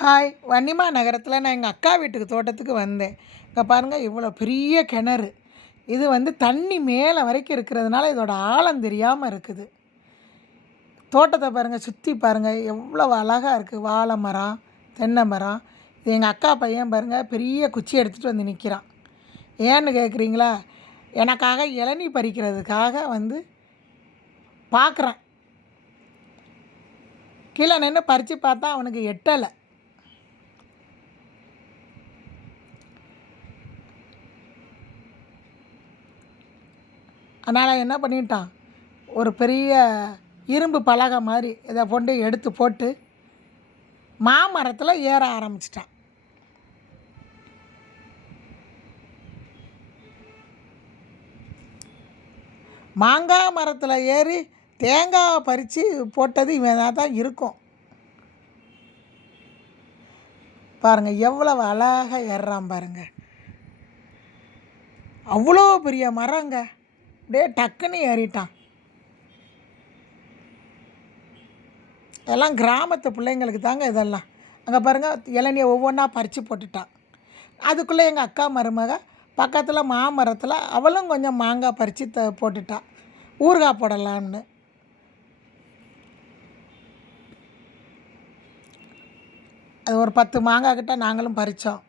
Hi! வன்னிமா நகரத்தில் நான் எங்கள் அக்கா வீட்டுக்கு தோட்டத்துக்கு வந்தேன். இங்கே பாருங்கள் இவ்வளோ பெரிய கிணறு. இது தண்ணி மேலே வரைக்கும் இருக்கிறதுனால இதோட ஆழம் தெரியாமல் இருக்குது. தோட்டத்தை பாருங்கள், சுற்றி பாருங்கள் எவ்வளோ அழகாக இருக்குது. வாழை மரம், தென்னை மரம். இது எங்கள் அக்கா பையன் பாருங்கள் பெரிய குச்சி எடுத்துகிட்டு வந்து நிற்கிறான். ஏன்னு கேட்குறீங்களா? எனக்காக இளநீ பறிக்கிறதுக்காக பார்க்குறேன். கீழே நின்று பறித்து பார்த்தா அவனுக்கு எட்டலை. அதனால் என்ன பண்ணிட்டான், ஒரு பெரிய இரும்பு பலகை மாதிரி இதை கொண்டு எடுத்து போட்டு மாமரத்தில் ஏற ஆரம்பிச்சிட்டான். மாங்காய் மரத்தில் ஏறி தேங்காய் பறித்து போட்டது இவன் தான் இருக்கும். பாருங்கள் எவ்வளவு அழகாக ஏறுறான் பாருங்கள். அவ்வளோ பெரிய மரங்க, அப்படியே டக்குன்னு ஏறிட்டான். எல்லாம் கிராமத்து பிள்ளைங்களுக்கு தாங்க இதெல்லாம். அங்கே பாருங்கள் இளநியை ஒவ்வொன்றா பறித்து போட்டுட்டான். அதுக்குள்ளே எங்கள் அக்கா மருமக பக்கத்தில் மாமரத்தில் அவளும் கொஞ்சம் மாங்காய் பறித்து போட்டுட்டான், ஊறுகாய் போடலான்னு. அது ஒரு 10 மாங்காய் கிட்ட நாங்களும் பறித்தோம்.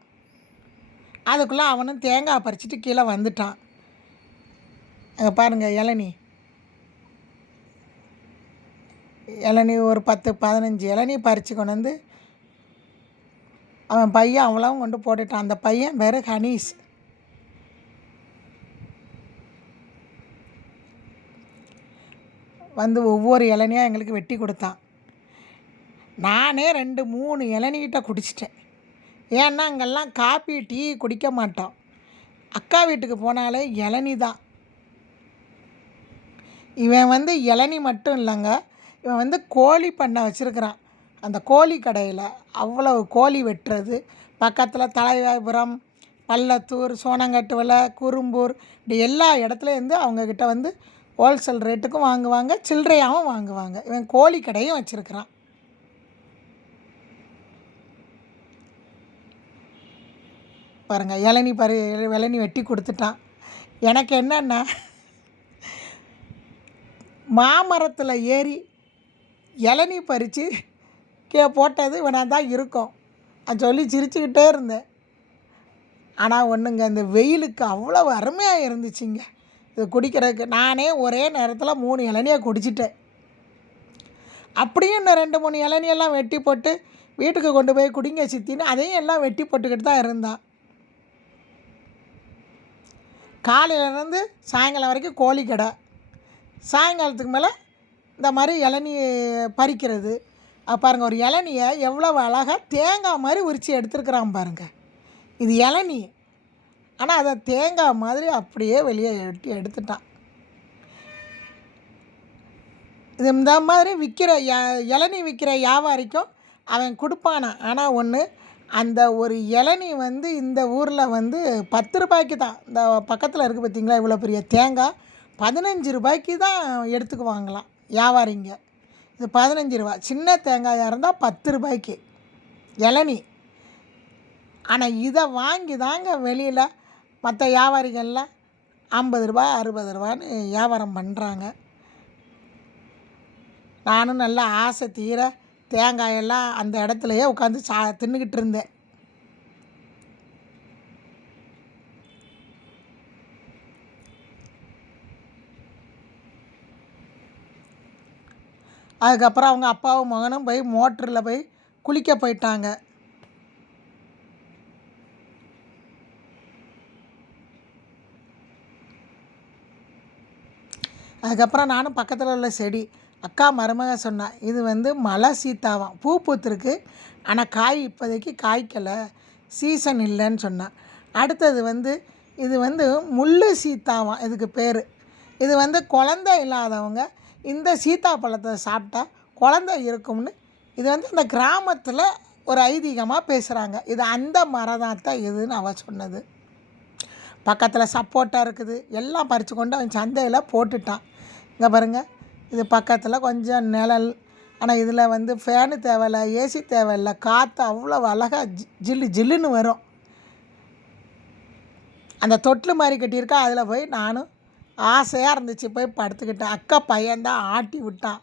அதுக்குள்ளே அவனும் தேங்காய் பறிச்சுட்டு கீழே வந்துட்டான். அங்கே பாருங்கள் இளநீ ஒரு 10-15 இளநீ பறித்து கொண்டு வந்து அவன் பையன் அவ்வளவும் கொண்டு போட்டுட்டான். அந்த பையன் பேர் ஹனீஸ். ஒவ்வொரு இளநியாக எங்களுக்கு வெட்டி கொடுத்தான். நானே 2-3 இளநீட்ட குடிச்சிட்டேன். ஏன்னா அங்கெல்லாம் காப்பி டீ குடிக்க மாட்டோம். அக்கா வீட்டுக்கு போனாலே இளநீ தான். இவன் இளநீ மட்டும் இல்லைங்க, இவன் கோழி பண்ணை வச்சுருக்கிறான். அந்த கோழி கடையில் அவ்வளவு கோழி வெட்டுறது. பக்கத்தில் தலைவாபுரம், பள்ளத்தூர், சோனங்கட்டுவலை, குறும்பூர், இப்படி எல்லா இடத்துலேருந்து அவங்கக்கிட்ட ஹோல்சேல் ரேட்டுக்கும் வாங்குவாங்க, சில்லறையாகவும் வாங்குவாங்க. இவன் கோழி கடையும் வச்சுருக்கிறான். பாருங்கள் இளநீ வெட்டி கொடுத்துட்டான். எனக்கு என்னென்னா, மாமரத்தில் ஏறி இளநீ பறித்து போட்டது இவனாக தான் இருக்கும். நான் சொல்லி சிரிச்சுக்கிட்டே இருந்தேன். ஆனால் ஒன்றுங்க, இந்த வெயிலுக்கு அவ்வளோ அருமையாக இருந்துச்சுங்க இது குடிக்கிறதுக்கு. நானே ஒரே நேரத்தில் 3 இளநியை குடிச்சிட்டேன். அப்படியும் இன்னும் 2-3 இளநியெல்லாம் வெட்டி போட்டு வீட்டுக்கு கொண்டு போய் குடிங்க சித்தின்னு அதையும் எல்லாம் வெட்டி போட்டுக்கிட்டு தான் இருந்தான். காலையிலேருந்து சாயங்காலம் வரைக்கும் கோழி கடை, சாயங்காலத்துக்கு மேலே இந்த மாதிரி இளநீ பறிக்கிறது. பாருங்கள், ஒரு இளநியை எவ்வளோ அழகாக தேங்காய் மாதிரி உரித்து எடுத்துருக்குறான் பாருங்கள். இது இளநீ, ஆனால் அதை தேங்காய் மாதிரி அப்படியே வெளியே எடுத்துட்டான். இது இந்த மாதிரி விற்கிற இளநீ விற்கிற வியாபாரிக்கும் அவன் கொடுப்பானா. ஆனால் ஒன்று, அந்த ஒரு இளநீ இந்த ஊரில் 10 ரூபாய்க்கு தான். இந்த பக்கத்தில் இருக்குது பார்த்திங்களா, இவ்வளோ பெரிய தேங்காய் 15 ரூபாய்க்கு தான் எடுத்துக்குவாங்களாம் வியாபாரிங்க. இது 15 ரூபா. சின்ன தேங்காயாக இருந்தால் 10 ரூபாய்க்கு இளநீ. ஆனால் இதை வாங்கி தாங்க வெளியில் மற்ற வியாபாரிகளில் 50 ரூபா 60 ரூபான்னு வியாபாரம் பண்ணுறாங்க. நானும் நல்லா ஆசை தீர தேங்காயெல்லாம் அந்த இடத்துலையே உட்காந்து தின்னுக்கிட்டு இருந்தேன். அதுக்கப்புறம் அவங்க அப்பாவும் மகனும் போய் மோட்டரில் போய் குளிக்க போயிட்டாங்க. அதுக்கப்புறம் நானும் பக்கத்தில் உள்ள செடி, அக்கா மருமக சொன்னான், இது மலை சீத்தாவாம், பூ பூத்துருக்கு, ஆனால் காய் இப்போதைக்கு காய்க்கலை, சீசன் இல்லைன்னு சொன்னான். அடுத்தது இது முள் சீத்தாவாம், இதுக்கு பேர். இது குழந்தை இல்லாதவங்க இந்த சீத்தாப்பழத்தை சாப்பிட்டா குழந்தை இருக்கும்னு இது அந்த கிராமத்தில் ஒரு ஐதீகமாக பேசுகிறாங்க. இது அந்த மரம் தான் இதுன்னு அவன் சொன்னது. பக்கத்தில் சப்போட்டா இருக்குது, எல்லாம் பறித்து கொண்டு அவன் சந்தையில் போட்டுட்டான். இங்கே பாருங்கள், இது பக்கத்தில் கொஞ்சம் நிழல், ஆனால் இதில் வந்து ஃபேனு தேவையில்ல, ஏசி தேவையில்ல, காற்று அவ்வளோ அழகாக ஜில்லு ஜில்லுன்னு வரும். அந்த தொட்டில் மாதிரி கட்டியிருக்கா, அதில் போய் நானும் ஆசையாக இருந்துச்சு, போய் படுத்துக்கிட்டேன். அக்கா பையன்தான் ஆட்டி விட்டான்.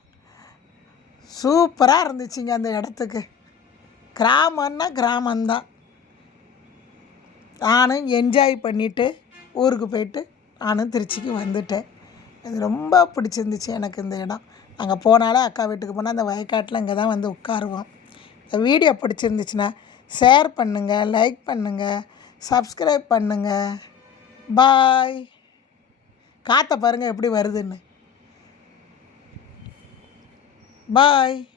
சூப்பராக இருந்துச்சுங்க அந்த இடத்துக்கு. கிராமம்னா கிராமம்தான். நானும் என்ஜாய் பண்ணிவிட்டு ஊருக்கு போயிட்டு நானும் திருச்சிக்கு வந்துட்டேன். இது ரொம்ப பிடிச்சிருந்துச்சு எனக்கு இந்த இடம். நாங்கள் போனாலே அக்கா வீட்டுக்கு போனால் அந்த வயக்காட்டில் இங்கே தான் வந்து உட்காருவோம். இந்த வீடியோ பிடிச்சிருந்துச்சுன்னா ஷேர் பண்ணுங்கள், லைக் பண்ணுங்கள், சப்ஸ்கிரைப் பண்ணுங்கள். பாய். காற்றை பாருங்கள் எப்படி வருதுன்னு. பாய்.